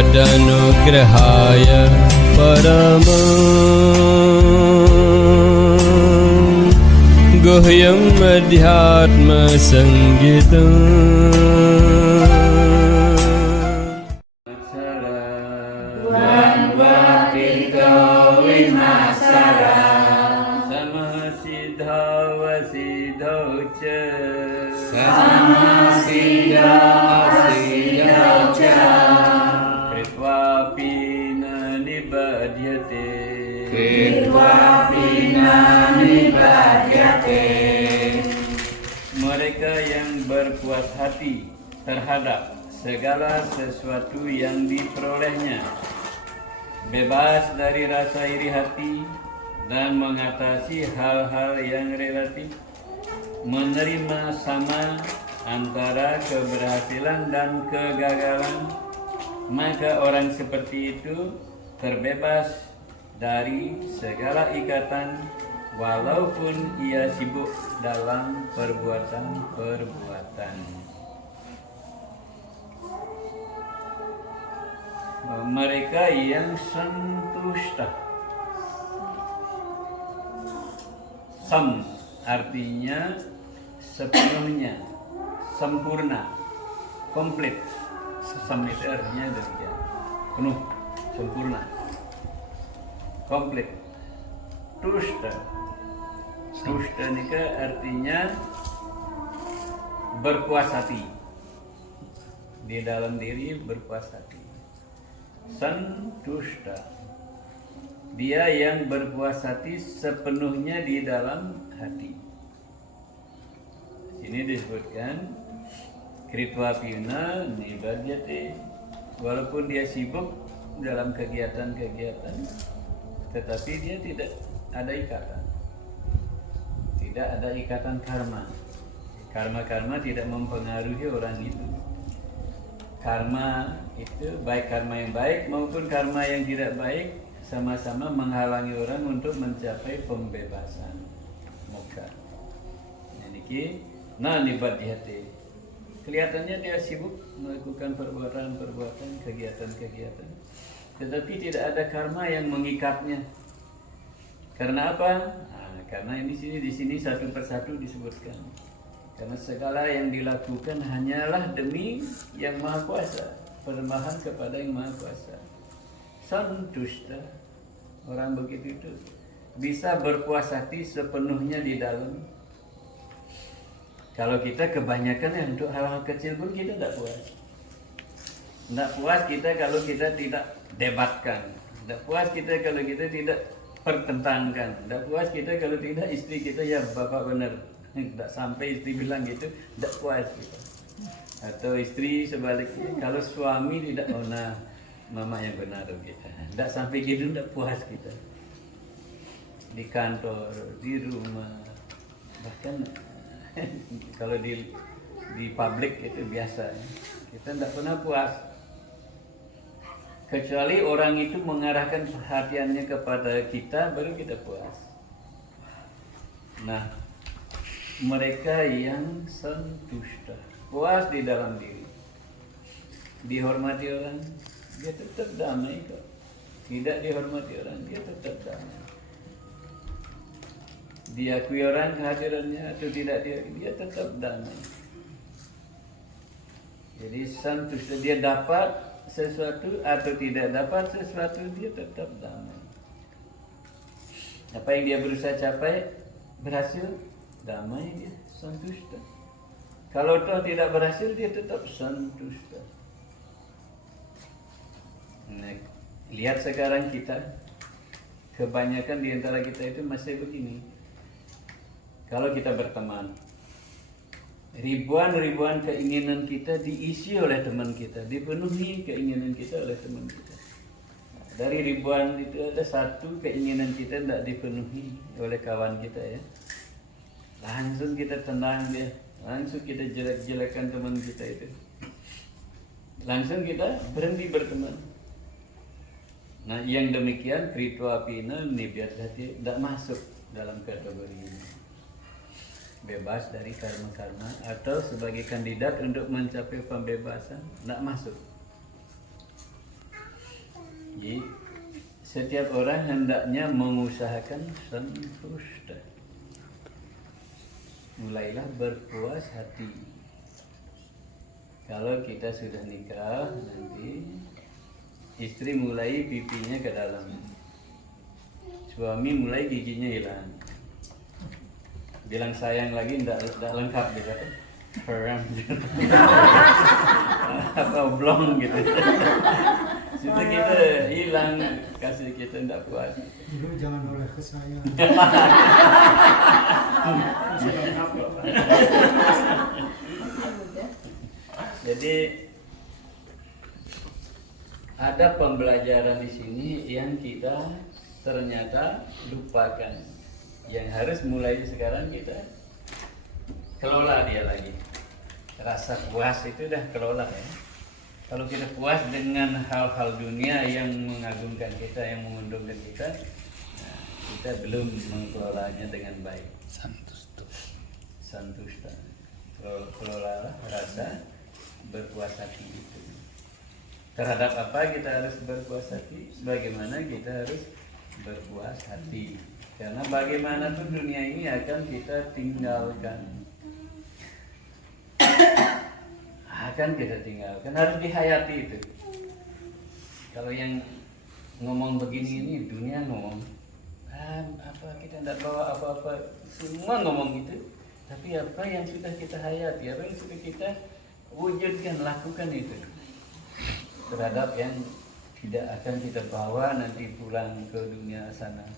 Tadanugrahaya parama guhyam adhyatma sangitam Mereka yang berpuas hati terhadap segala sesuatu yang diperolehnya, bebas dari rasa iri hati dan mengatasi hal-hal yang relatif, menerima sama antara keberhasilan dan kegagalan, maka orang seperti itu terbebas dari segala ikatan walaupun ia sibuk dalam perbuatan-perbuatan. Mereka yang santushta. Sam artinya sepenuhnya, sempurna, komplit. Sam itu artinya demikian, penuh, sempurna, komplit. Tushta. Tushta nika artinya berpuas hati, di dalam diri berpuas hati. Santushta, dia yang berpuas hati sepenuhnya di dalam hati. Sini disebutkan kritva pina nibadyate, walaupun dia sibuk dalam kegiatan-kegiatan, tetapi dia tidak ada ikatan. Tidak ada ikatan karma. Karma-karma tidak mempengaruhi orang itu. Karma itu baik karma yang baik maupun karma yang tidak baik sama-sama menghalangi orang untuk mencapai pembebasan moksha. Niki nibadyate. Kelihatannya dia sibuk melakukan perbuatan-perbuatan, kegiatan-kegiatan, tetapi tidak ada karma yang mengikatnya. Karena apa? Karena di sini satu persatu disebutkan. Karena segala yang dilakukan hanyalah demi yang Maha Kuasa, persembahan kepada yang Maha Kuasa. Santushta, orang begitu itu bisa berpuas hati sepenuhnya di dalam. Kalau kita kebanyakan ya untuk hal-hal kecil pun kita tidak puas. Tidak puas kita kalau kita tidak debatkan. Tidak puas kita kalau kita tidak pertentangkan. Tidak puas kita kalau tidak istri kita ya bapak benar. Tidak sampai istri bilang gitu, tidak puas kita. Atau istri sebaliknya, kalau suami tidak mama yang benar kita. Tidak sampai gitu, tidak puas kita. Di kantor, di rumah, bahkan kalau di publik itu biasa. Kita tidak pernah puas. Kecuali orang itu mengarahkan perhatiannya kepada kita, baru kita puas. Nah, mereka yang santushta, puas di dalam diri, dihormati orang, dia tetap damai kok. Tidak dihormati orang, dia tetap damai. Diakui orang kehadirannya atau tidak dia tetap damai. Jadi santushta, dia dapat sesuatu atau tidak dapat sesuatu, dia tetap damai. Apa yang dia berusaha capai berhasil, damai dia, santushta. Kalau toh tidak berhasil, dia tetap santushta. Nah, lihat sekarang kita, kebanyakan di antara kita itu masih begini. Kalau kita berteman, ribuan keinginan kita diisi oleh teman kita, dipenuhi keinginan kita oleh teman kita. Dari ribuan itu ada satu keinginan kita tidak dipenuhi oleh kawan kita ya. Langsung kita tenang dia, langsung kita jelek-jelekan teman kita itu. Langsung kita berhenti berteman. Nah, yang demikian kritva pina nibadyate tidak masuk dalam kategori ini. Bebas dari karma-karma atau sebagai kandidat untuk mencapai pembebasan, tidak masuk. setiap orang hendaknya mengusahakan santusta. Mulailah berpuas hati. Kalau kita sudah nikah, nanti istri mulai pipinya ke dalam, suami mulai giginya hilang. Bilang sayang lagi tidak lengkap gitu kan, peram gitu. Atau blong gitu. Sudah kita hilang, kasih kita tidak puas. Dulu jangan oleh ke saya. Jadi ada pembelajaran di sini yang kita ternyata lupakan, yang harus mulai sekarang kita kelola dia lagi. Rasa puas itu dah kelola ya. Kalau kita puas dengan hal-hal dunia yang mengagumkan kita, yang menguntungkan kita, nah, kita belum mengelolanya dengan baik. Santusta. Kelola rasa berpuas hati itu. Terhadap apa kita harus berpuas hati? Bagaimana kita harus berpuas hati? Karena bagaimanapun dunia ini akan kita tinggalkan. Akan kita tinggalkan, harus dihayati itu. Kalau yang ngomong begini ini dunia ngomong apa kita tidak bawa apa-apa, semua ngomong gitu. Tapi apa yang sudah kita hayati, apa yang sudah kita wujudkan, lakukan itu terhadap yang tidak akan kita bawa nanti pulang ke dunia sana.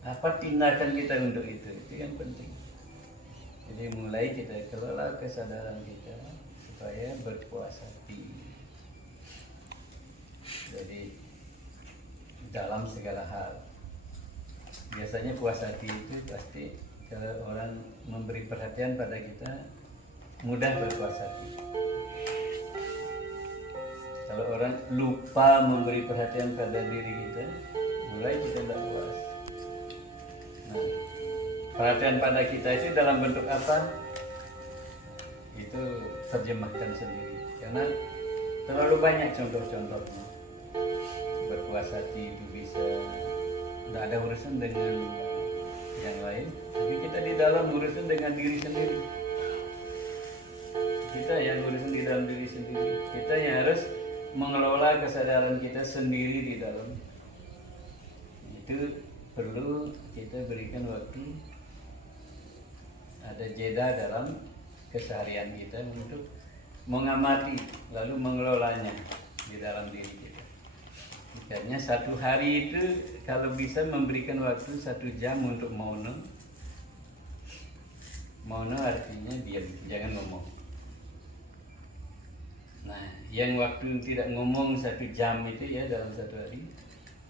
Apa tindakan kita untuk itu yang penting. Jadi mulai kita kelola kesadaran kita supaya berpuas hati. Jadi dalam segala hal. Biasanya puas hati itu pasti kalau orang memberi perhatian pada kita, mudah berpuas hati. Kalau orang lupa memberi perhatian pada diri kita, mulai kita tidak puas. Nah, perhatian pada kita itu dalam bentuk apa? Itu terjemahkan sendiri. Karena terlalu banyak contoh-contohnya. Berpuas hati itu bisa tidak ada urusan dengan yang lain, tapi kita di dalam urusan dengan diri sendiri. Kita yang urusan di dalam diri sendiri. Kita yang harus mengelola kesadaran kita sendiri di dalam. Itu perlu kita berikan waktu, ada jeda dalam keseharian kita untuk mengamati lalu mengelolanya di dalam diri kita. Makanya satu hari itu kalau bisa memberikan waktu 1 jam untuk mono. Mono artinya diam, jangan ngomong. Nah, yang waktu tidak ngomong 1 jam itu ya dalam satu hari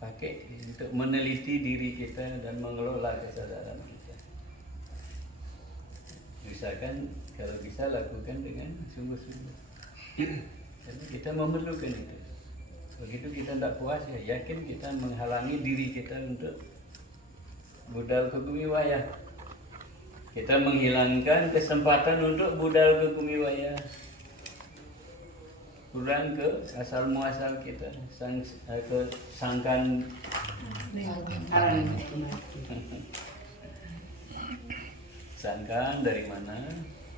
pakai untuk meneliti diri kita dan mengelola kesadaran kita. Misalkan kalau bisa lakukan dengan sungguh-sungguh. Jadi kita memerlukan itu. Begitu kita tidak puas, ya yakin kita menghalangi diri kita untuk budal ke bumi wayah. Kita menghilangkan kesempatan untuk budal ke bumi wayah. Pulang ke asal muasal kita, ke sangkan. Sangkan dari mana?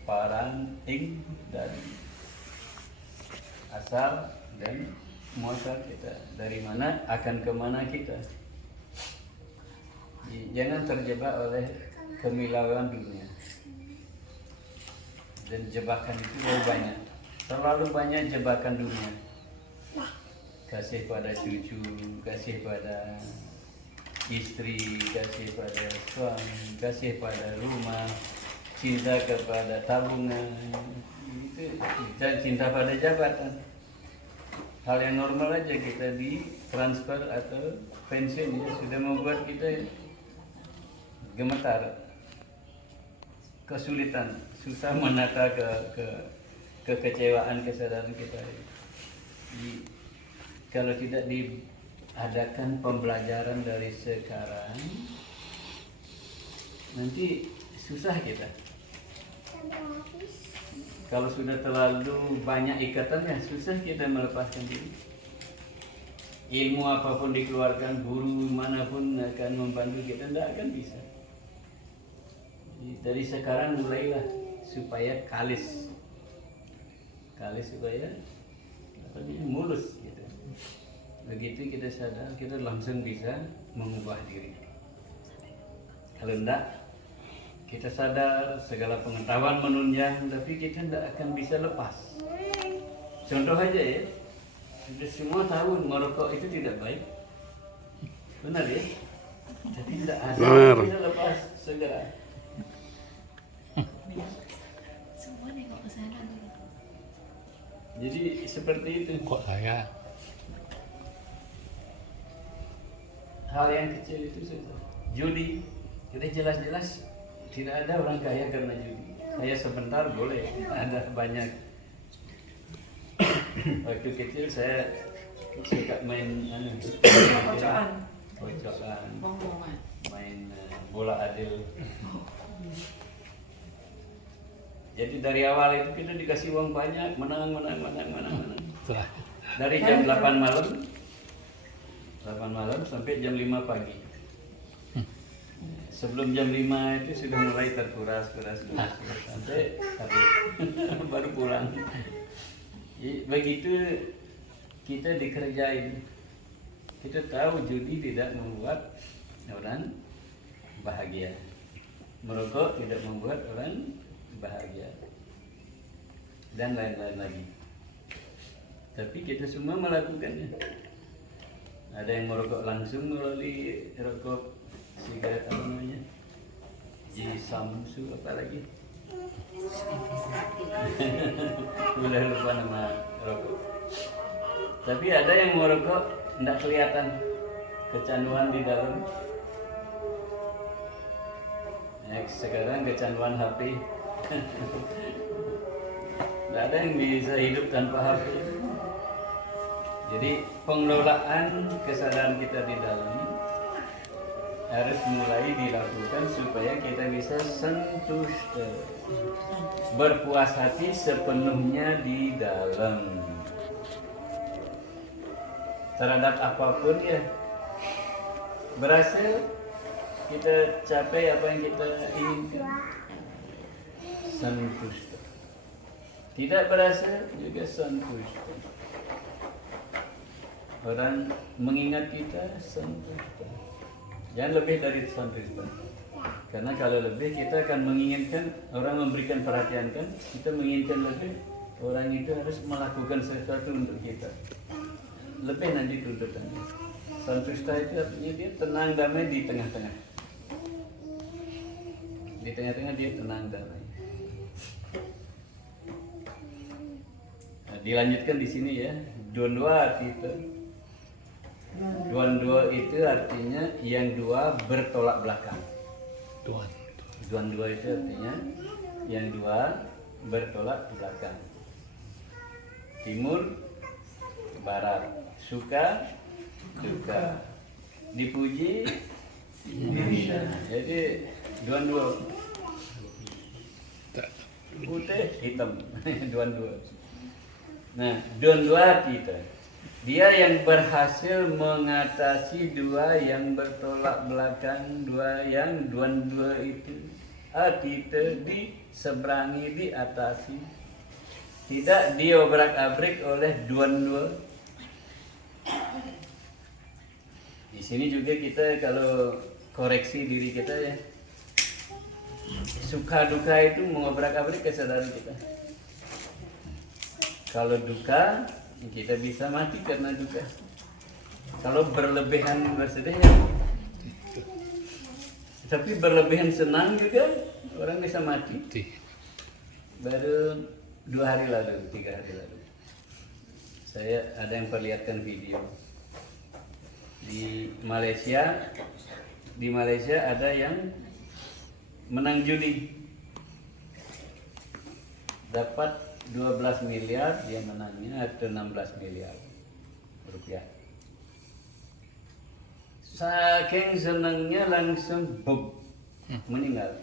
Paranting dari asal dan muasal kita. Dari mana akan kemana kita. Jangan terjebak oleh kemilauan dunia. Dan jebakan itu banyak. Terlalu banyak jebakan dunia. Kasih pada cucu, kasih pada istri, kasih pada suami, kasih pada rumah, cinta kepada tabungan, itu cinta pada jabatan. Hal yang normal aja kita di transfer atau pensiun ya sudah membuat kita gemetar, kesulitan, susah menata kekecewaan kesadaran kita. Jadi, kalau tidak diadakan pembelajaran dari sekarang, nanti susah kita. Kalau sudah terlalu banyak ikatannya, susah kita melepaskan diri. ilmu apapun dikeluarkan, guru manapun akan membantu kita, tidak akan bisa. Jadi, dari sekarang mulailah supaya kalis supaya mulus gitu. Begitu kita sadar, kita langsung bisa mengubah diri. Kalau tidak, kita sadar segala pengetahuan menunjang, tapi kita tidak akan bisa lepas. Contoh aja ya, sudah semua tahu merokok itu tidak baik, benar ya? Tapi tidak ada yang bisa lepas segera. Semua nengok ke sana dulu. Jadi seperti itu. Kok saya? Hal yang kecil itu saja. Judi, kita jelas-jelas tidak ada orang kaya karena judi. Kaya sebentar boleh, ada banyak. Waktu kecil saya suka main kocokan, main bola adil. Jadi dari awal itu kita dikasih uang banyak, menang. Dari jam 8 malam sampai jam 5 pagi. Sebelum jam 5 itu sudah mulai terkuras sampai habis. Baru pulang. Begitu kita dikerjain. Kita tahu judi tidak membuat orang bahagia. Merokok tidak membuat orang bahagia. Dan lain-lain lagi. Tapi kita semua melakukannya. Ada yang merokok langsung melalui rokok sigaret apa namanya? Samsu apa lagi? Udah lupa nama rokok. Tapi ada yang merokok tidak kelihatan kecanduan di dalam. Sekarang kecanduan HP. Tidak ada yang bisa hidup tanpa HP. Jadi pengelolaan kesadaran kita di dalam harus mulai dilakukan supaya kita bisa santushta, berpuas hati sepenuhnya di dalam terhadap apapun ya. Berhasil kita capai apa yang kita inginkan, santushta. Tidak berhasil juga santushta. Orang mengingat kita santushta. Jangan lebih dari santushta. Karena kalau lebih kita akan menginginkan orang memberikan perhatian kan, kita menginginkan lebih, orang itu harus melakukan sesuatu untuk kita. Lebih nanti tuntutannya. Santushta itu artinya dia tenang damai di tengah-tengah. Di tengah-tengah dia tenang damai. Nah, dilanjutkan di sini ya. Dua itu. Dua itu artinya yang dua bertolak belakang. Dua itu artinya yang dua bertolak belakang. Timur, barat, suka, duka, dipuji, dihina. Jadi dua. Putih, hitam, dua. Nah, dua kita. Dia yang berhasil mengatasi dua yang bertolak belakang, dua itu. Kita diseberangi, diatasi. Tidak diobrak-abrik oleh dua. Di sini juga kita kalau koreksi diri kita ya. Suka duka itu mengobrak-abrik kesadaran kita. Kalau duka kita bisa mati karena duka. Kalau berlebihan bersedih ya. Tapi berlebihan senang juga orang bisa mati. Baru 2 hari lalu, 3 hari lalu, saya ada yang perlihatkan video di Malaysia. Di Malaysia ada yang menang judi, dapat 12 miliar, dia menangnya atau 16 miliar rupiah. Saking senangnya langsung meninggal.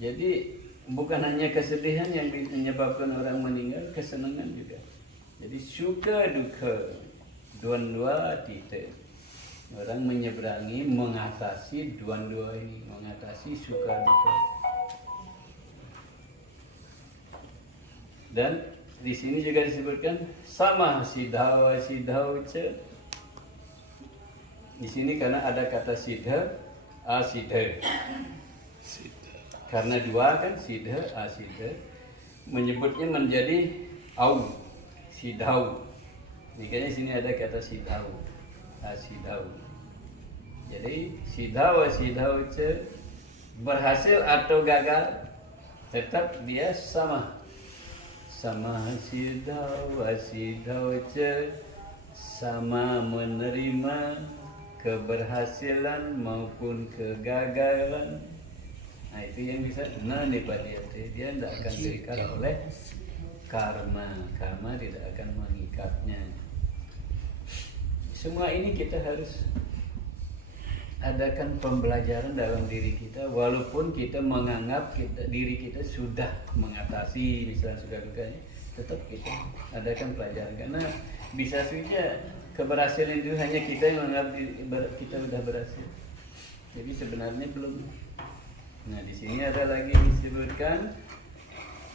Jadi bukan hanya kesedihan yang menyebabkan orang meninggal, kesenangan juga. Jadi Jadi suka duka dua-dua titik. Orang menyeberangi, mengatasi dua-dua ini, mengatasi suka duka. Dan di sini juga disebutkan sama sidhawa ce. Di sini karena ada kata sidha, asidha. Karena dua kan sidha, asidha, menyebutnya menjadi au, sidhau. Makanya sini ada kata sidhau, asidhau. Jadi sidhawa ce berhasil atau gagal tetap dia sama. Sama sidhawa ce sama menerima keberhasilan maupun kegagalan. Nah itu yang bisa nipadiate, dia tidak akan terikat oleh karma tidak akan mengikatnya. Semua ini kita harus adakan pembelajaran dalam diri kita, walaupun kita menganggap diri kita sudah mengatasi misalnya suka dukanya, tetap kita adakan pelajaran, karena bisa saja keberhasilan itu hanya kita yang menganggap kita sudah berhasil, jadi sebenarnya belum. Nah di sini ada lagi disebutkan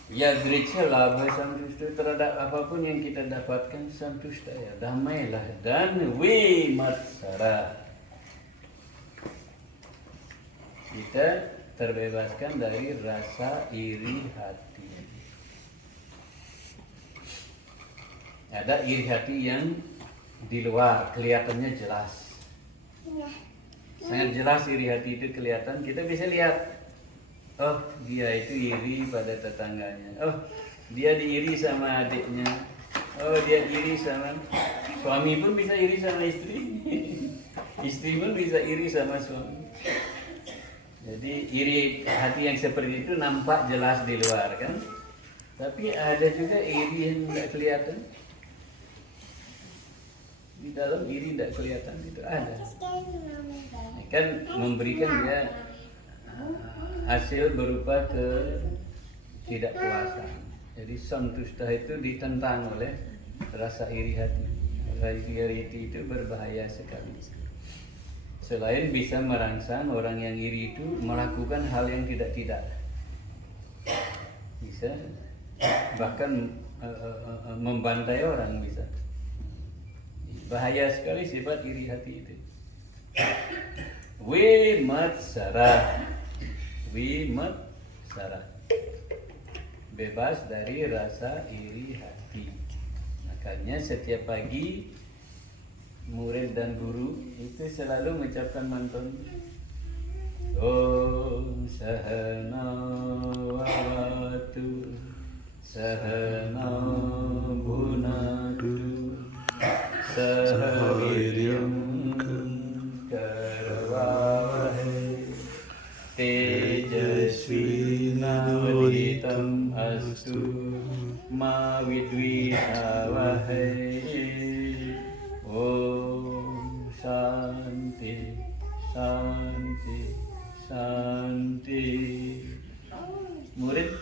yadricha labha santushta, terhadap apapun yang kita dapatkan santushta, ya damailah dan vimatsara. Kita terbebaskan dari rasa iri hati. Ada iri hati yang di luar, kelihatannya jelas. Sangat jelas iri hati itu kelihatan, kita bisa lihat. Oh, dia itu iri pada tetangganya. Oh, dia diiri sama adiknya. Oh, dia iri sama suami, pun bisa iri sama istri. Istri pun bisa iri sama suami. Jadi iri hati yang seperti itu nampak jelas di luar kan, tapi ada juga iri yang tidak kelihatan. Di dalam iri tidak kelihatan itu ada. Kan memberikan dia hasil berupa ketidakpuasan. Jadi santushta itu ditentang oleh rasa iri hati. Iri hati itu berbahaya sekali. Selain bisa merangsang orang yang iri itu melakukan hal yang tidak-tidak, bisa bahkan membantai orang bisa. Bahaya sekali sifat iri hati itu. Vimatsara, bebas dari rasa iri hati. Makanya setiap pagi murid dan guru itu selalu mengucapkan mantun Om Sahana Wavatu Sahana Bhunatu Sahaviryam Karvavahe Tejasvi Navaditam Astu Ma Vidvishavahe. Om Shanti Shanti Shanti. Murid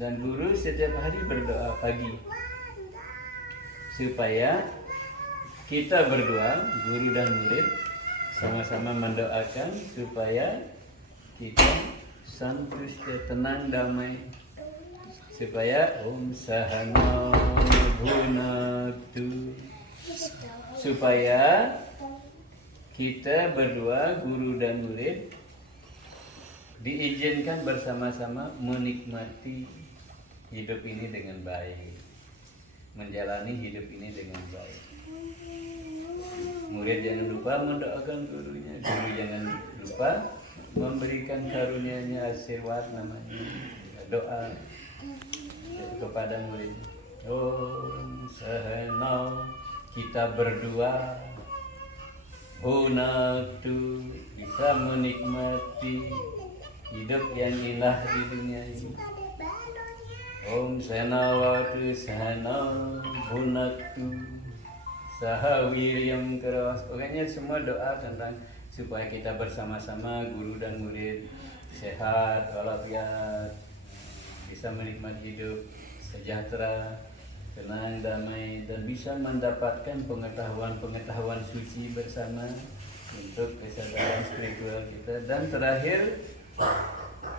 dan guru setiap hari berdoa pagi supaya kita berdua, guru dan murid, sama-sama mendoakan supaya kita santushta, tenang, damai, supaya Om Sahana Bhunatu, supaya kita berdua, guru dan murid, diizinkan bersama-sama menikmati hidup ini dengan baik, menjalani hidup ini dengan baik. Murid jangan lupa mendoakan gurunya, guru jangan lupa memberikan karunia-Nya, asirwad namanya, doa kepada murid. Om Sahana, kita berdua, Bhunatu, bisa menikmati hidup yang indah di dunia ini. Om Sahana Wavatu Sahana Bhunatu Sahaviryam Karvavahe. Pokoknya semua doa tentang supaya kita bersama-sama, guru dan murid, sehat walafiat, bisa menikmati hidup sejahtera, tenang, damai, dan bisa mendapatkan pengetahuan-pengetahuan suci bersama untuk kesadaran spiritual kita. Dan terakhir,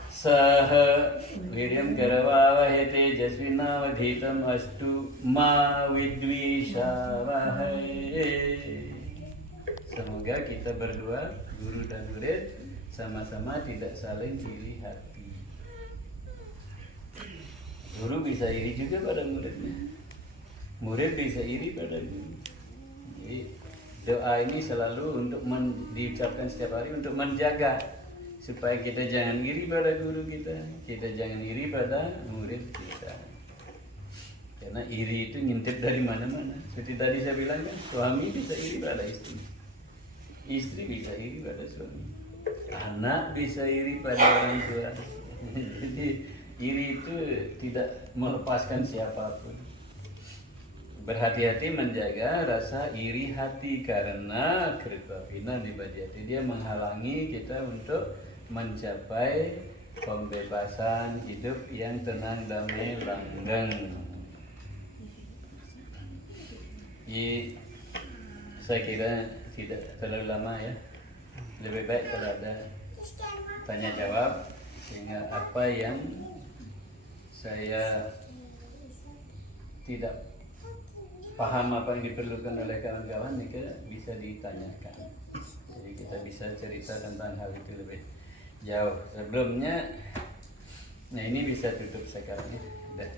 saha viryam karavavahete jasvinavadhitam astu ma vidvishavahai. Semoga kita berdua, guru dan murid, sama-sama tidak saling iri hati. Guru bisa iri juga pada muridnya, murid bisa iri pada guru. Jadi doa ini selalu untuk diucapkan setiap hari untuk menjaga supaya kita jangan iri pada guru kita jangan iri pada murid kita. Karena iri itu ngintip dari mana-mana. Seperti tadi saya bilang kan, suami bisa iri pada istri, istri bisa iri pada suami, anak bisa iri pada orang tua. Jadi iri itu tidak melepaskan siapapun. Berhati-hati menjaga rasa iri hati karena Kritwa Pina Nibajati, dia menghalangi kita untuk mencapai pembebasan hidup yang tenang, damai, langgeng. Saya kira tidak terlalu lama ya. Lebih baik kalau ada tanya jawab, sehingga apa yang saya tidak paham, apa yang diperlukan oleh kawan-kawan, ini bisa ditanyakan. Jadi kita bisa cerita tentang hal itu lebih jauh. Sebelumnya, nah ini bisa tutup sekarang ya. Udah.